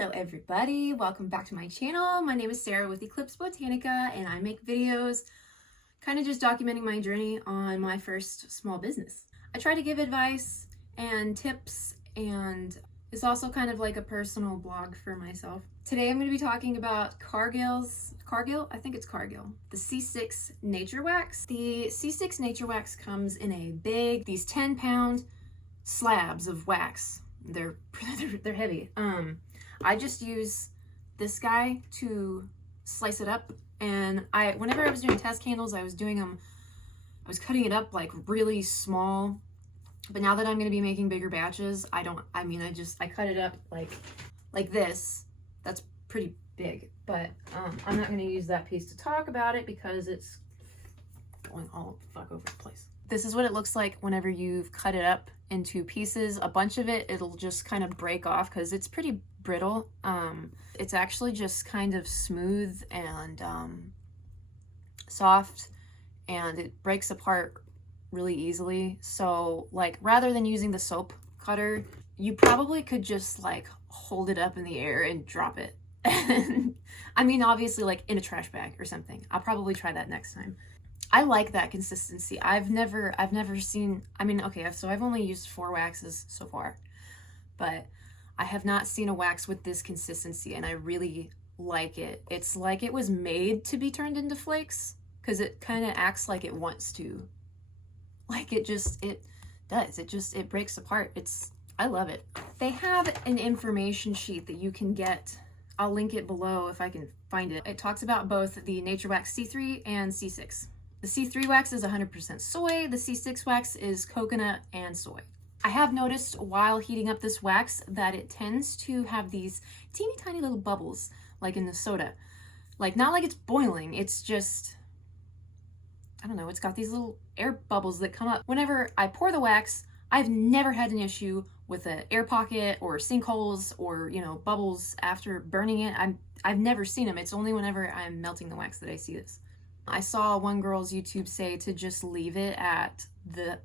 Hello everybody, welcome back to my channel. My name is Sarah with Eclipse Botanica and I make videos kind of just documenting my journey on my first small business. I try to give advice and tips, and it's also kind of like a personal blog for myself. Today I'm going to be talking about Cargill, I think it's Cargill, the C6 Naturewax. The C6 Naturewax comes in a big, these 10-pound slabs of wax. They're heavy. I just use this guy to slice it up, and whenever I was doing test candles, I was cutting it up like really small. But now that I'm going to be making bigger batches, I cut it up like this. That's pretty big, but I'm not going to use that piece to talk about it because it's going all the fuck over the place. This is what it looks like whenever you've cut it up into pieces. A bunch of it'll just kind of break off because it's pretty brittle. It's actually just kind of smooth and soft, and it breaks apart really easily. So like, rather than using the soap cutter, you probably could just like hold it up in the air and drop it. I mean, obviously like in a trash bag or something. I'll probably try that next time. I like that consistency. I've never seen, so I've only used 4 waxes so far, but I have not seen a wax with this consistency, and I really like it. It's like it was made to be turned into flakes because it kind of acts like it wants to. Like it does. It breaks apart. I love it. They have an information sheet that you can get. I'll link it below if I can find it. It talks about both the Naturewax C3 and C6. The C3 wax is 100% soy. The C6 wax is coconut and soy. I have noticed while heating up this wax that it tends to have these teeny tiny little bubbles, like in the soda. Like, not like it's boiling, it's just, I don't know, it's got these little air bubbles that come up. Whenever I pour the wax, I've never had an issue with an air pocket or sinkholes or, bubbles after burning it. I've never seen them. It's only whenever I'm melting the wax that I see this. I saw one girl's YouTube say to just leave it at the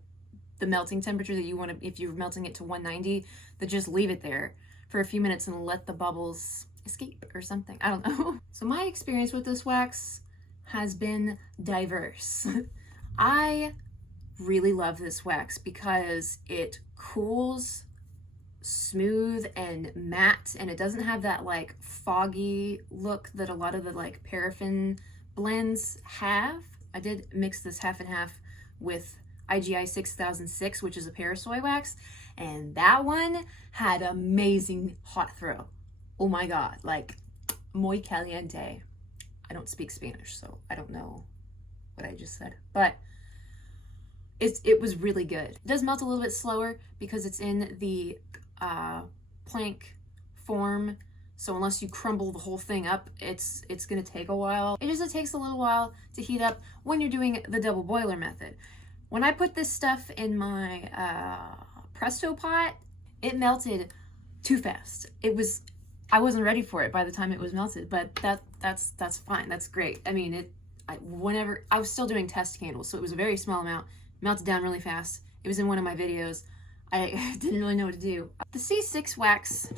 melting temperature that you want to, if you're melting it to 190, that just leave it there for a few minutes and let the bubbles escape or something. I don't know. So my experience with this wax has been diverse. I really love this wax because it cools smooth and matte, and it doesn't have that like foggy look that a lot of the like paraffin blends have. I did mix this half and half with IGI 6006, which is a parasoy wax, and that one had amazing hot throw. Oh my god, like muy caliente. I don't speak Spanish, so I don't know what I just said, but it was really good. It does melt a little bit slower because it's in the plank form. So unless you crumble the whole thing up, it's gonna take a while. It takes a little while to heat up when you're doing the double boiler method. When I put this stuff in my Presto pot, it melted too fast. I wasn't ready for it by the time it was melted, but that's fine. That's great. I mean, whenever I was still doing test candles, so it was a very small amount, melted down really fast. It was in one of my videos. I didn't really know what to do. The C6 wax,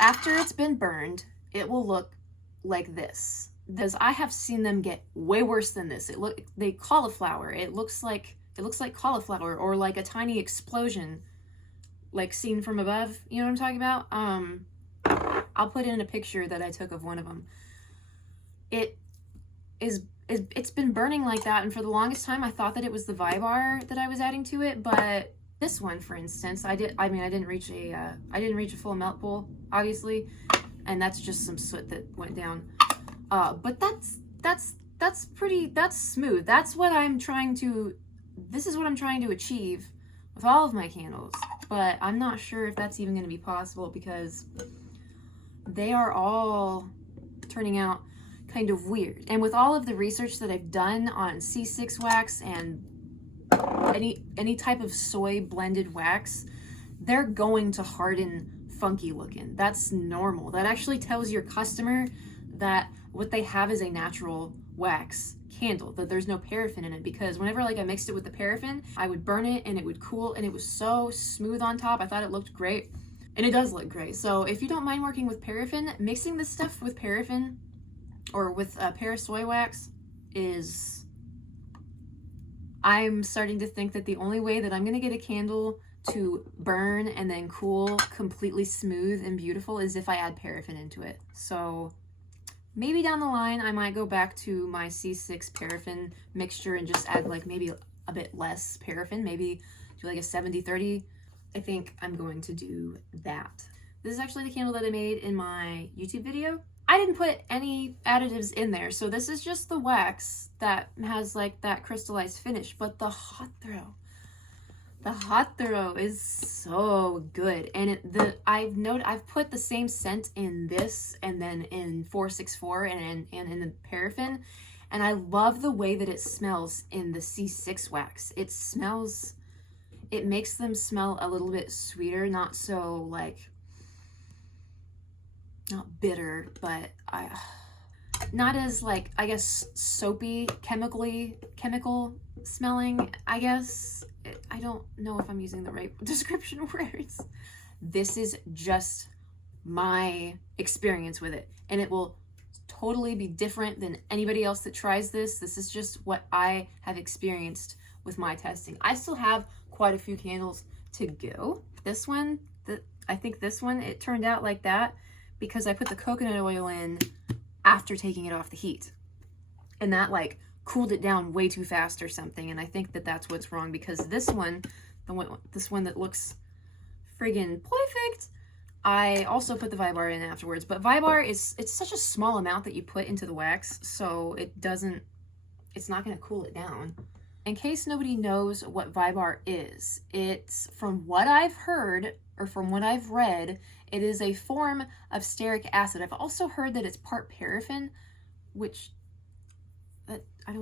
after it's been burned, it will look like this. Because I have seen them get way worse than this. They cauliflower. It looks like cauliflower, or like a tiny explosion, like seen from above. You know what I'm talking about? I'll put in a picture that I took of one of them. It's been burning like that, and for the longest time I thought that it was the Vybar that I was adding to it, but this one, for instance, I didn't reach a full melt pool, obviously, and that's just some soot that went down. But that's smooth. This is what I'm trying to achieve with all of my candles, but I'm not sure if that's even going to be possible because they are all turning out kind of weird. And with all of the research that I've done on C6 wax and any type of soy blended wax, they're going to harden funky looking. That's normal. That actually tells your customer that what they have is a natural wax candle, that there's no paraffin in it, because whenever like I mixed it with the paraffin, I would burn it and it would cool, and it was so smooth on top. I thought it looked great. And it does look great. So if you don't mind working with paraffin, mixing this stuff with paraffin or with parasoy wax is, I'm starting to think that the only way that I'm gonna get a candle to burn and then cool completely smooth and beautiful is if I add paraffin into it. So maybe down the line I might go back to my C6 paraffin mixture and just add like maybe a bit less paraffin, maybe do like a 70-30. I think I'm going to do that. This is actually the candle that I made in my YouTube video. I didn't put any additives in there, so this is just the wax that has like that crystallized finish, but the hot throw is so good. And I've put the same scent in this and then in 464 and in the paraffin, and I love the way that it smells in the C6 wax. It makes them smell a little bit sweeter, not so like, not bitter, but not as like, I guess, soapy, chemical smelling, I guess. I don't know if I'm using the right description words. This is just my experience with it, and it will totally be different than anybody else that tries this. This is just what I have experienced with my testing. I still have quite a few candles to go. This one, I think this one, it turned out like that because I put the coconut oil in after taking it off the heat, and that like cooled it down way too fast or something. And I think that that's what's wrong, because this one, this one that looks friggin' perfect, I also put the Vybar in afterwards. But Vybar it's such a small amount that you put into the wax, so it's not gonna cool it down. In case nobody knows what Vybar is, it's, from what I've heard or from what I've read, it is a form of stearic acid. I've also heard that it's part paraffin, which I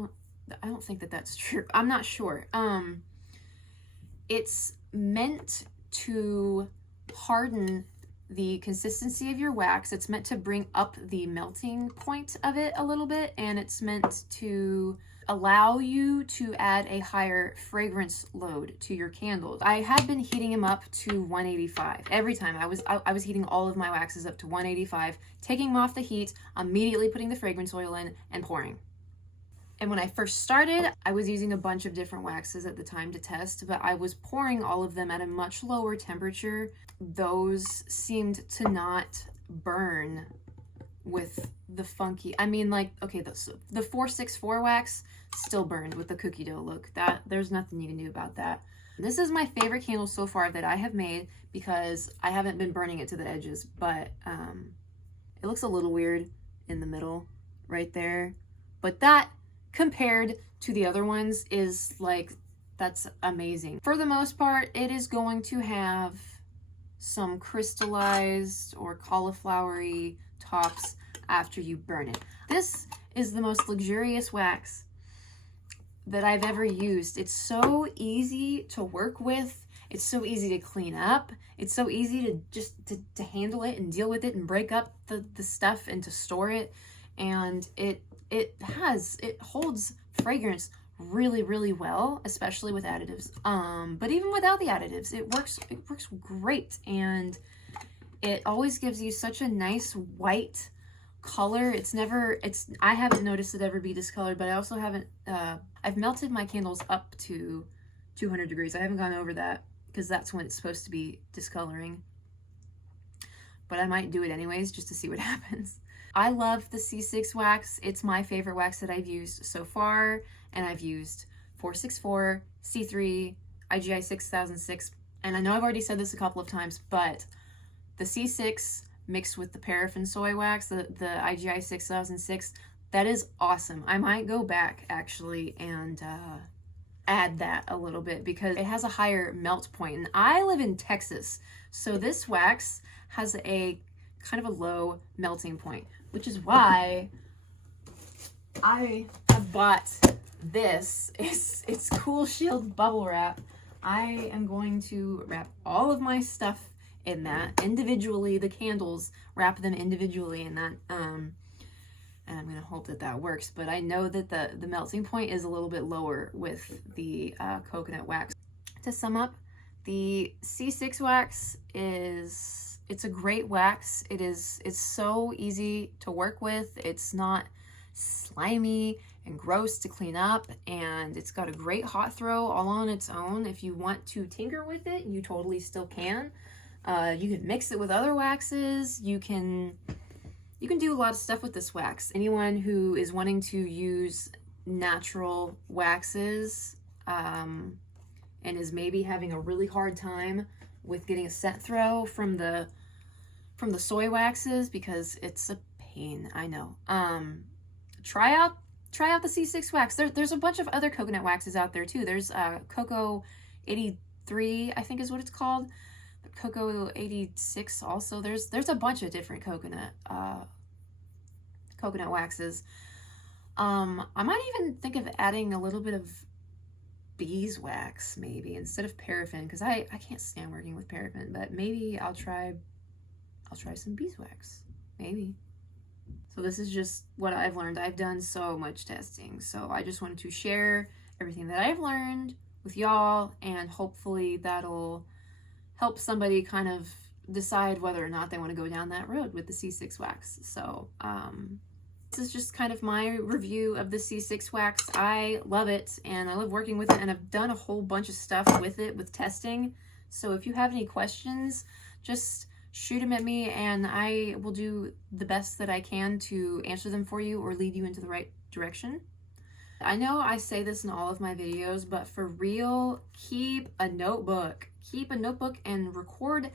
don't think that that's true. I'm not sure. It's meant to harden the consistency of your wax. It's meant to bring up the melting point of it a little bit, and it's meant to allow you to add a higher fragrance load to your candles. I have been heating them up to 185 every time. I was heating all of my waxes up to 185, taking them off the heat, immediately putting the fragrance oil in and pouring. And when I first started, I was using a bunch of different waxes at the time to test, but I was pouring all of them at a much lower temperature. Those seemed to not burn with the funky, I mean, like, okay, the 464 wax still burned with the cookie dough look. That, there's nothing you can do about that. This is my favorite candle so far that I have made because I haven't been burning it to the edges, but it looks a little weird in the middle right there. But that, compared to the other ones, is like, that's amazing. For the most part, it is going to have some crystallized or cauliflowery tops after you burn it. This is the most luxurious wax that I've ever used. It's so easy to work with. It's so easy to clean up. It's so easy to just to handle it and deal with it and break up the stuff and to store it. And it holds fragrance really, really well, especially with additives. But even without the additives, it works great. And it always gives you such a nice white color. I haven't noticed it ever be discolored, but I also haven't, I've melted my candles up to 200 degrees. I haven't gone over that because that's when it's supposed to be discoloring. But I might do it anyways just to see what happens. I love the C6 wax. It's my favorite wax that I've used so far, and I've used 464, C3, IGI 6006, and I know I've already said this a couple of times, but the C6 mixed with the paraffin soy wax, the IGI 6006, that is awesome. I might go back actually and add that a little bit because it has a higher melt point, and I live in Texas, so this wax has a kind of a low melting point, which is why I have bought this. It's Cool Shield bubble wrap. I am going to wrap all of my stuff in that individually. The candles, wrap them individually in that, and I'm gonna hope that that works. But I know that the melting point is a little bit lower with the coconut wax. To sum up, the C6 wax is it's a great wax. It's so easy to work with. It's not slimy and gross to clean up, and it's got a great hot throw all on its own. If you want to tinker with it, you totally still can. You can mix it with other waxes. You can do a lot of stuff with this wax. Anyone who is wanting to use natural waxes and is maybe having a really hard time with getting a scent throw from the soy waxes, because it's a pain, I know. Try out the C6 wax. There's a bunch of other coconut waxes out there too. There's Coco 83, I think is what it's called. Coco 86 also. There's a bunch of different coconut waxes. I might even think of adding a little bit of beeswax maybe instead of paraffin, because I can't stand working with paraffin, but maybe I'll try some beeswax, maybe. So this is just what I've learned. I've done so much testing, so I just wanted to share everything that I've learned with y'all, and hopefully that'll help somebody kind of decide whether or not they want to go down that road with the C6 wax. So this is just kind of my review of the C6 wax. I love it, and I love working with it, and I've done a whole bunch of stuff with it with testing. So if you have any questions, just shoot them at me, and I will do the best that I can to answer them for you or lead you into the right direction. I know I say this in all of my videos, but for real, keep a notebook. Keep a notebook and record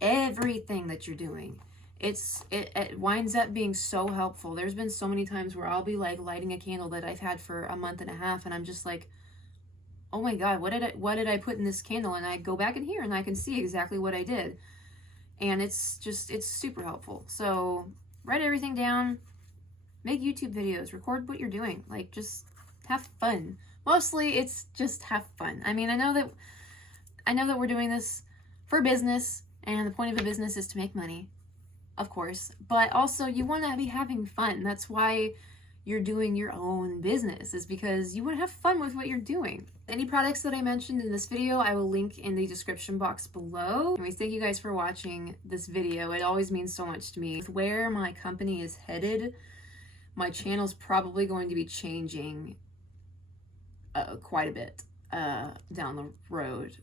everything that you're doing. It winds up being so helpful. There's been so many times where I'll be like lighting a candle that I've had for a month and a half, and I'm just like, oh my God, what did I put in this candle? And I go back in here and I can see exactly what I did. And it's super helpful. So write everything down, make YouTube videos, record what you're doing. Like, just have fun. Mostly it's just have fun. I mean, I know that we're doing this for business, and the point of a business is to make money, of course, but also you want to be having fun. That's why you're doing your own business, is because you want to have fun with what you're doing. Any products that I mentioned in this video, I will link in the description box below. Anyways, thank you guys for watching this video. It always means so much to me. With where my company is headed, my channel's probably going to be changing quite a bit down the road,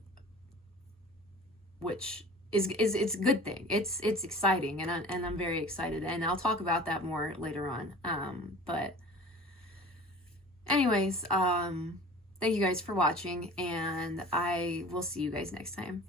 which is it's a good thing. It's exciting, and I'm very excited, and I'll talk about that more later on. But anyways, thank you guys for watching, and I will see you guys next time.